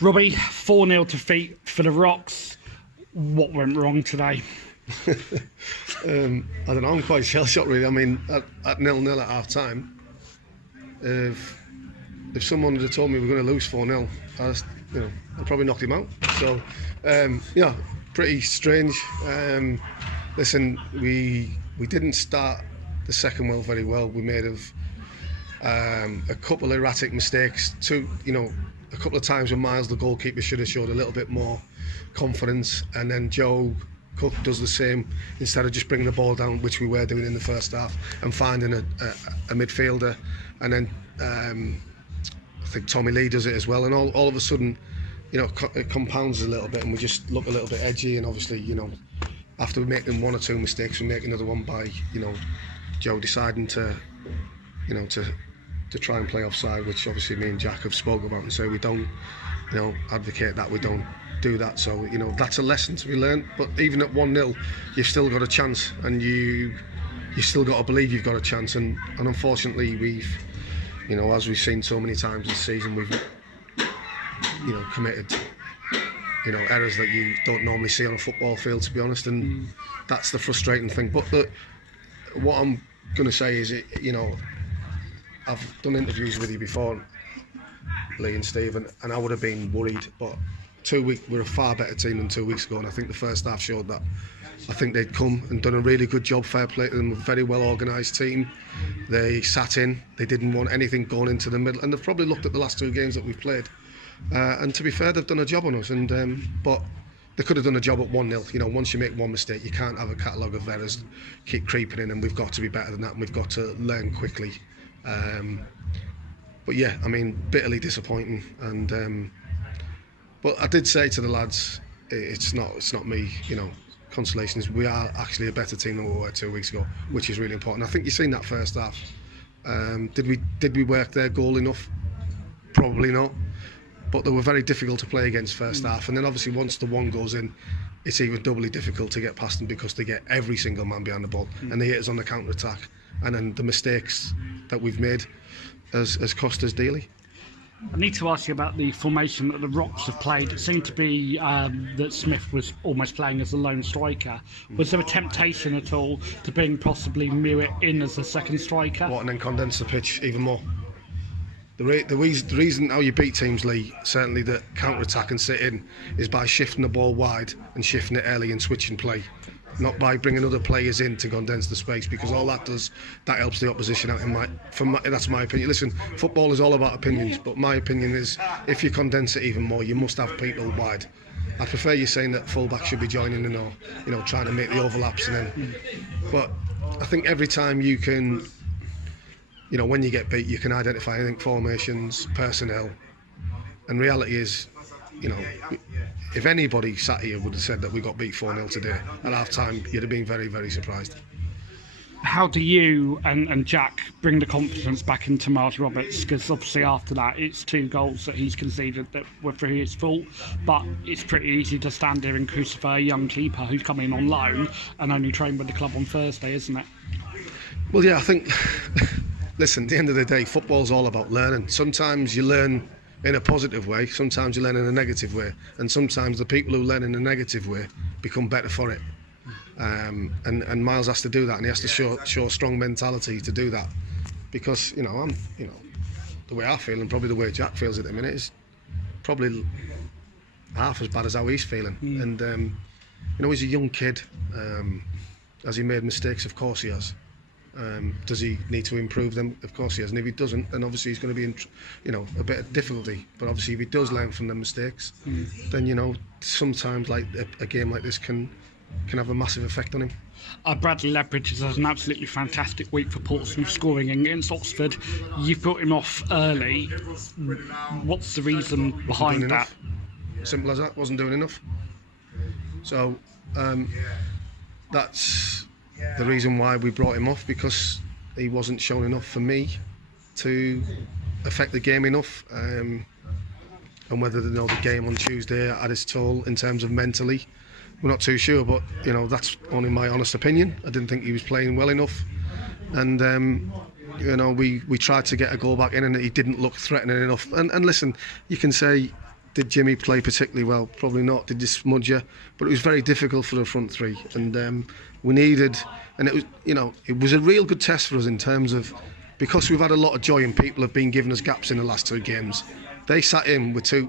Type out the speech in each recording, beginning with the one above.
Robbie, 4-0 defeat for the Rocks. What went wrong today? I don't know, I'm quite shell-shocked really. I mean, at 0-0 at half-time, if someone had told me we were going to lose 4-0, I'd probably knocked him out. So, pretty strange. Listen, we didn't start the second well very well. We made a couple of erratic mistakes. A couple of times when Miles, the goalkeeper, should have showed a little bit more confidence, and then Joe Cook does the same instead of just bringing the ball down, which we were doing in the first half, and finding a midfielder. And then I think Tommy Lee does it as well, and all of a sudden, it compounds a little bit, and we just look a little bit edgy. And obviously, after making one or two mistakes, we make another one by Joe deciding to try and play offside, which obviously me and Jack have spoken about, and so we don't advocate that, we don't do that. So that's a lesson to be learned. But even at 1-0, you've still got a chance, and you still got to believe you've got a chance. And unfortunately, we've as we've seen so many times this season, we've committed errors that you don't normally see on a football field, to be honest. And that's the frustrating thing. But what I'm going to say is, I've done interviews with you before, Lee and Steve, and I would have been worried. But we're a far better team than 2 weeks ago, and I think the first half showed that. I think they'd come and done a really good job. Fair play to them, a very well organised team. They sat in, they didn't want anything going into the middle, and they've probably looked at the last two games that we've played. And to be fair, they've done a job on us, but they could have done a job at 1-0. Once you make one mistake, you can't have a catalogue of errors keep creeping in, and we've got to be better than that, and we've got to learn quickly. But yeah, I mean, bitterly disappointing. And but I did say to the lads, it's not me. Consolation is we are actually a better team than we were 2 weeks ago, which is really important. I think you've seen that first half. Did we work their goal enough? Probably not. But they were very difficult to play against first half, and then obviously once the one goes in, it's even doubly difficult to get past them because they get every single man behind the ball, and they hit us on the counter attack. And then the mistakes that we've made has cost us dearly. I need to ask you about the formation that the Rocks have played. It seemed to be that Smith was almost playing as a lone striker. Was there a temptation at all to bring possibly Mewett in as a second striker? And then condense the pitch even more? The reason how you beat teams, Lee, certainly that counter-attack and sit in, is by shifting the ball wide and shifting it early and switching play, not by bringing other players in to condense the space, because all that does, that helps the opposition out. That's my opinion. Listen, football is all about opinions, but my opinion is if you condense it even more, you must have people wide. I prefer you saying that full-back should be joining in, or trying to make the overlaps, but I think every time you can, when you get beat, you can identify, I think, formations, personnel, and reality is, if anybody sat here would have said that we got beat 4-0 today at half-time, you'd have been very, very surprised. How do you and Jack bring the confidence back into Miles Roberts? Because obviously after that, it's 2 goals that he's conceded that were through his fault, but it's pretty easy to stand there and crucify a young keeper who's coming on loan and only trained with the club on Thursday, isn't it? Well, yeah, I think... Listen, at the end of the day, football's all about learning. Sometimes you learn in a positive way, sometimes you learn in a negative way, and sometimes the people who learn in a negative way become better for it. And Miles has to do that, and he has to show strong mentality to do that, because the way I feel, and probably the way Jack feels at the minute, is probably half as bad as how he's feeling. And he's a young kid. Has he made mistakes? Of course he has. Does he need to improve them? Of course he has. And if he doesn't, then obviously he's going to be in, a bit of difficulty. But obviously if he does learn from the mistakes, then sometimes like a game like this can have a massive effect on him. Bradley Ledbridge has had an absolutely fantastic week for Portsmouth, scoring against Oxford. You've brought him off early. What's the reason behind that? Simple as that. Wasn't doing enough. So that's the reason why we brought him off, because he wasn't shown enough for me to affect the game enough. And whether the game on Tuesday had its toll in terms of mentally, we're not too sure, but that's only my honest opinion. I didn't think he was playing well enough, and we tried to get a goal back in, and he didn't look threatening enough. And listen, you can say did Jimmy play particularly well? Probably not. Did you smudge you? But it was very difficult for the front three, and we needed, and it was, it was a real good test for us in terms of, because we've had a lot of joy and people have been giving us gaps in the last 2 games. They sat in with a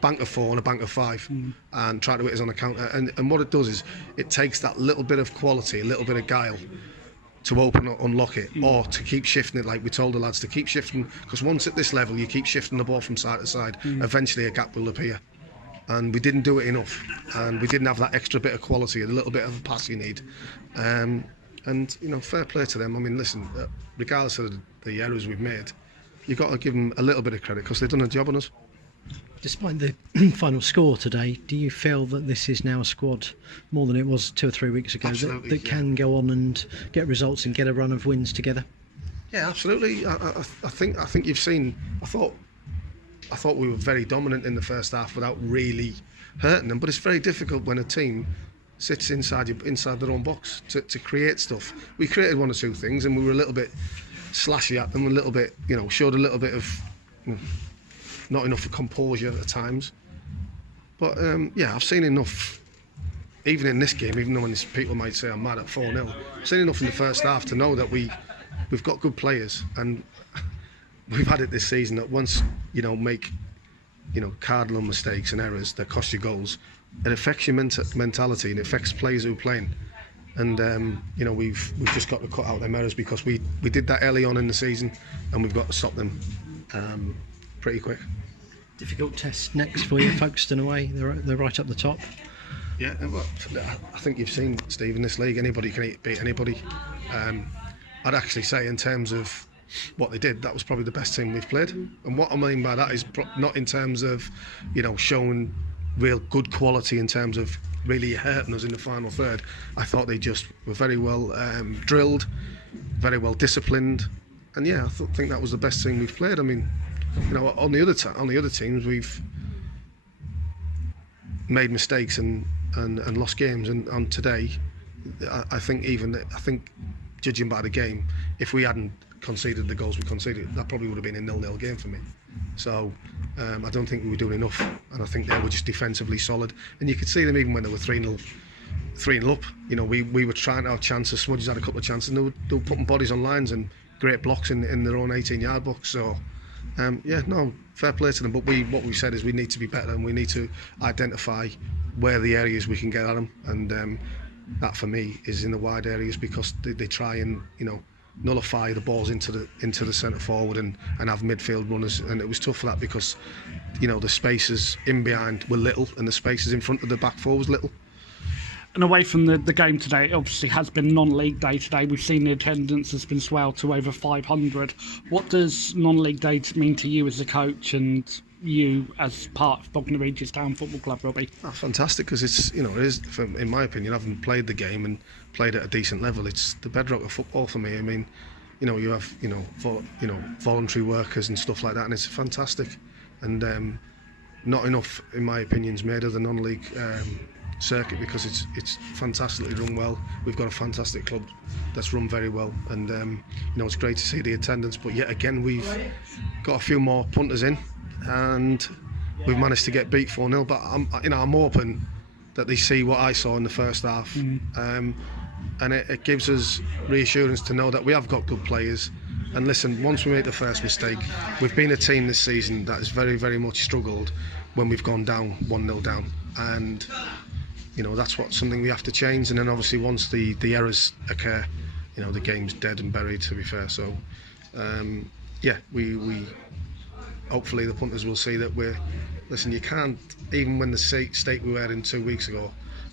bank of 4 and a bank of 5 and tried to hit us on the counter, and what it does is it takes that little bit of quality, a little bit of guile, to open or unlock it, or to keep shifting it, like we told the lads to keep shifting, because once at this level you keep shifting the ball from side to side, eventually a gap will appear, and we didn't do it enough, and we didn't have that extra bit of quality, a little bit of a pass you need, and fair play to them. I mean, listen, regardless of the errors we've made, you've got to give them a little bit of credit because they've done a job on us. Despite the final score today, do you feel that this is now a squad more than it was 2 or 3 weeks ago that can go on and get results and get a run of wins together? Yeah, absolutely. I think you've seen. I thought we were very dominant in the first half without really hurting them. But it's very difficult when a team sits inside their own box to create stuff. We created 1 or 2 things, and we were a little bit slashy at them, a little bit, showed a little bit of. Not enough composure at times, but I've seen enough, even in this game, even though when people might say I'm mad at 4-0, I've seen enough in the first half to know that we've got good players, and we've had it this season that once make cardinal mistakes and errors that cost you goals, it affects your mentality and it affects players who are playing, and we've just got to cut out them errors, because we did that early on in the season, and we've got to stop them pretty quick. Difficult test next for you, Folkestone away. They're right up the top. Yeah, well, I think you've seen, Steve, in this league, anybody can beat anybody. I'd actually say, in terms of what they did, that was probably the best team we've played. And what I mean by that is not in terms of, showing real good quality in terms of really hurting us in the final third. I thought they just were very well drilled, very well disciplined, and I think that was the best team we've played. I mean, on the other teams we've made mistakes and lost games, and on today, I think judging by the game, if we hadn't conceded the goals we conceded, that probably would have been a 0-0 game for me. So I don't think we were doing enough, and I think they were just defensively solid, and you could see them even when they were 3-0 up. We were trying our chances. Smudges had a couple of chances, and they were putting bodies on lines and great blocks in their own 18-yard box. So fair play to them. But what we said is we need to be better, and we need to identify where the areas we can get at them, and that for me is in the wide areas, because they try and nullify the balls into the centre forward and have midfield runners, and it was tough for that because the spaces in behind were little and the spaces in front of the back four was little. And away from the game today, it obviously has been non-league day today. We've seen the attendance has been swelled to over 500. What does non-league day mean to you as a coach and you as part of Bognor Regis Town Football Club, Robbie? Oh, fantastic, because it's it is, in my opinion, having played the game and played at a decent level, it's the bedrock of football for me. I mean, you have voluntary workers and stuff like that, and it's fantastic. And not enough, in my opinion, is made of the non-league circuit, because it's fantastically run well. We've got a fantastic club that's run very well, and it's great to see the attendance. But yet again, we've got a few more punters in, and we've managed to get beat 4-0. But I'm hoping that they see what I saw in the first half, and it gives us reassurance to know that we have got good players. And listen, once we made the first mistake, we've been a team this season that has very, very much struggled when we've gone down 1-0 down, and that's something we have to change. And then obviously once the errors occur, the game's dead and buried, to be fair. So we hopefully the punters will see that listen, you can't, even when the state we were in 2 weeks ago,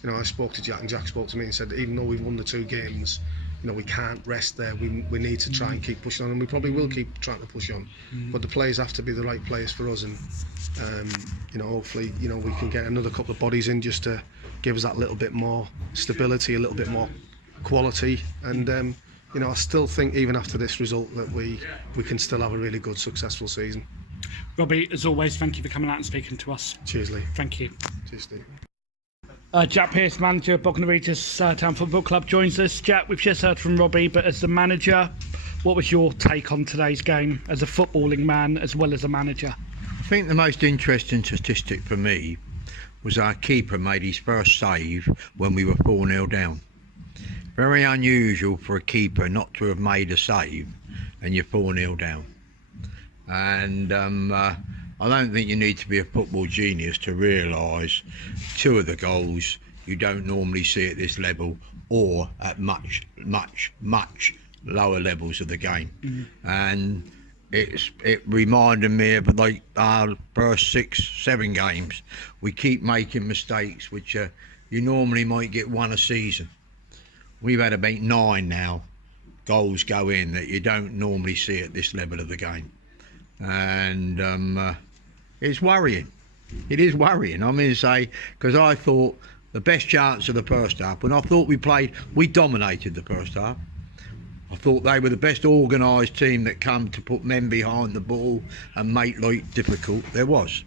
I spoke to Jack, and Jack spoke to me and said, even though we've won the 2 games, we can't rest there. We need to try and keep pushing on, and we probably will keep trying to push on. But the players have to be the right players for us, and hopefully we can get another couple of bodies in just to give us that little bit more stability, a little bit more quality, and I still think even after this result that we can still have a really good, successful season. Robbie, as always, thank you for coming out and speaking to us. Cheers, Lee. Thank you. Cheers, Steve. Jack Pearce, manager of Bognor Regis Town Football Club, joins us. Jack, we've just heard from Robbie, but as the manager, what was your take on today's game as a footballing man as well as a manager? think the most interesting statistic for me was our keeper made his first save when we were 4-0 down. Very unusual for a keeper not to have made a save and you're 4-0 down. And I don't think you need to be a football genius to realise 2 of the goals you don't normally see at this level or at much lower levels of the game. And it reminded me of like our first 6-7 games. We keep making mistakes which you normally might get 1 a season. We've had about 9 now goals go in that you don't normally see at this level of the game, and it's worrying. It is worrying. I mean, say, because I thought the best chance of the first half, when I thought we dominated the first half. I thought they were the best organised team that come to put men behind the ball and make life difficult. There was.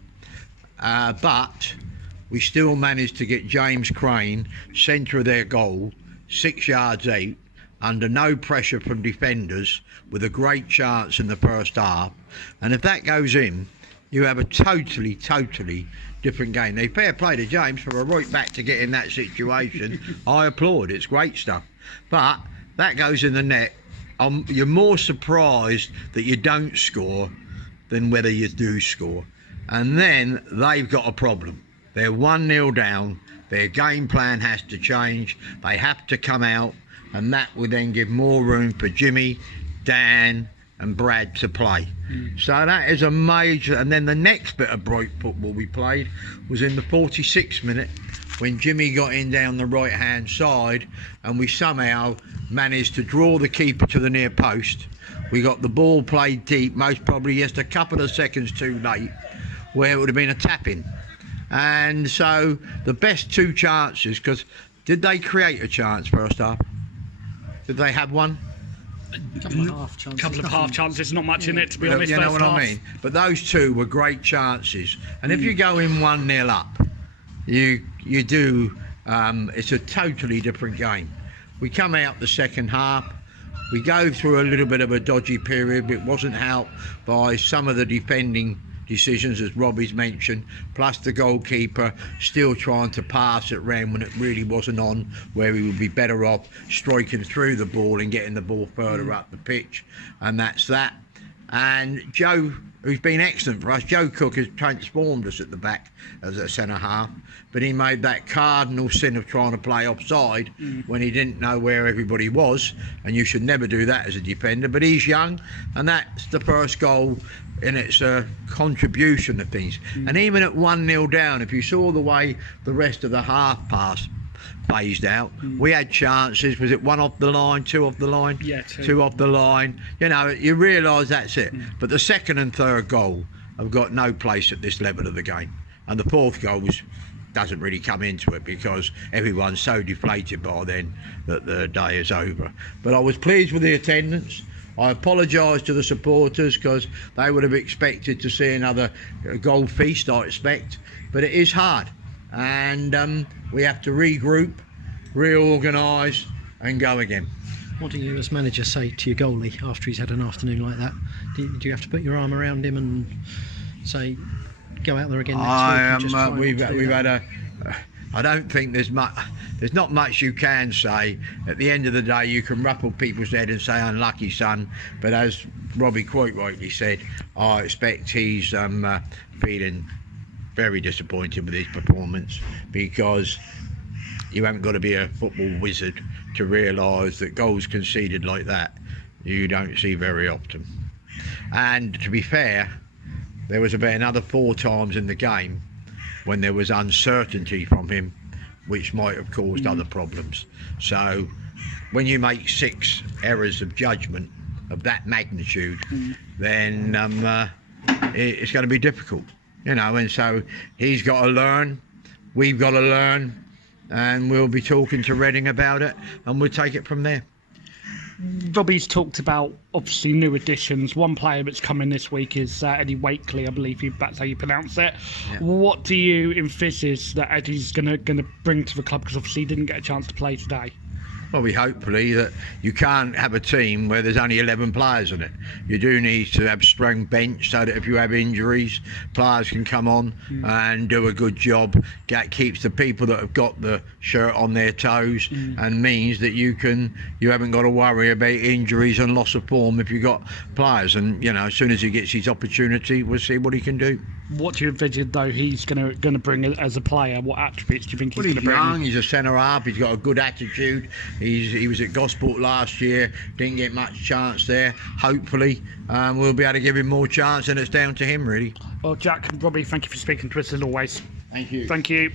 But we still managed to get James Crane, centre of their goal, 6 yards out, under no pressure from defenders, with a great chance in the first half. And if that goes in, you have a totally different game. Now, fair play to James for a right back to get in that situation. I applaud. It's great stuff. But that goes in the net. You're more surprised that you don't score than whether you do score. And then they've got a problem. They're 1-0 down. Their game plan has to change. They have to come out, and that will then give more room for Jimmy, Dan and Brad to play. So that is a major. And then the next bit of bright football we played was in the 46th minute, when Jimmy got in down the right hand side and we somehow managed to draw the keeper to the near post. We got the ball played deep, most probably just a couple of seconds too late, where it would have been a tap-in. And so the best 2 chances, because did they create a chance first half? Did they have one? Couple of half chances, not much in it, to be honest. You know what I mean? But those 2 were great chances. And if you go in 1-0 up, you do, it's a totally different game. We come out the second half, we go through a little bit of a dodgy period, but it wasn't helped by some of the defending decisions, as Robbie's mentioned, plus the goalkeeper still trying to pass it round when it really wasn't on, where he would be better off striking through the ball and getting the ball further up the pitch. And that's that. And Joe, who's been excellent for us, Joe Cook has transformed us at the back as a centre half, but he made that cardinal sin of trying to play offside when he didn't know where everybody was, and you should never do that as a defender. But he's young, and that's the first goal in its contribution to things. And even at 1-0 down, if you saw the way the rest of the half pass phased out, we had chances. Was it 1 off the line, 2 off the line? Yeah, 2 off the line. You know, you realise that's it. But the second and third goal have got no place at this level of the game. And the 4th goal doesn't really come into it, because everyone's so deflated by then that the day is over. But I was pleased with the attendance. I apologise to the supporters, because they would have expected to see another goal feast, I expect. But it is hard, and we have to regroup, reorganise and go again. What do you as manager say to your goalie after he's had an afternoon like that? Do you have to put your arm around him and say, go out there again next week? And just we've had a... I don't think there's not much you can say. At the end of the day, you can ruffle people's head and say, unlucky son. But as Robbie quite rightly said, I expect he's feeling very disappointed with his performance, because you haven't got to be a football wizard to realise that goals conceded like that you don't see very often. And to be fair, there was about another 4 times in the game when there was uncertainty from him, which might have caused other problems. So when you make 6 errors of judgment of that magnitude, then it's going to be difficult, you know. And so he's got to learn, we've got to learn, and we'll be talking to Reading about it, and we'll take it from there. Robbie's talked about, obviously, new additions. One player that's come in this week is Eddie Wakely, I believe that's how you pronounce it. Yeah. What do you envisage that Eddie's going to bring to the club? Because obviously he didn't get a chance to play today. Probably hopefully that you can't have a team where there's only 11 players on it. You do need to have strong bench so that if you have injuries, players can come on and do a good job. That keeps the people that have got the shirt on their toes and means that you haven't got to worry about injuries and loss of form if you've got players. And you know, as soon as he gets his opportunity, we'll see what he can do. What do you envision though he's going to bring as a player? What attributes do you think he's going to bring? He's young, he's a centre half, he's got a good attitude. He was at Gosport last year, didn't get much chance there. Hopefully we'll be able to give him more chance, and it's down to him really. Well, Jack and Robbie, thank you for speaking to us as always. Thank you. Thank you.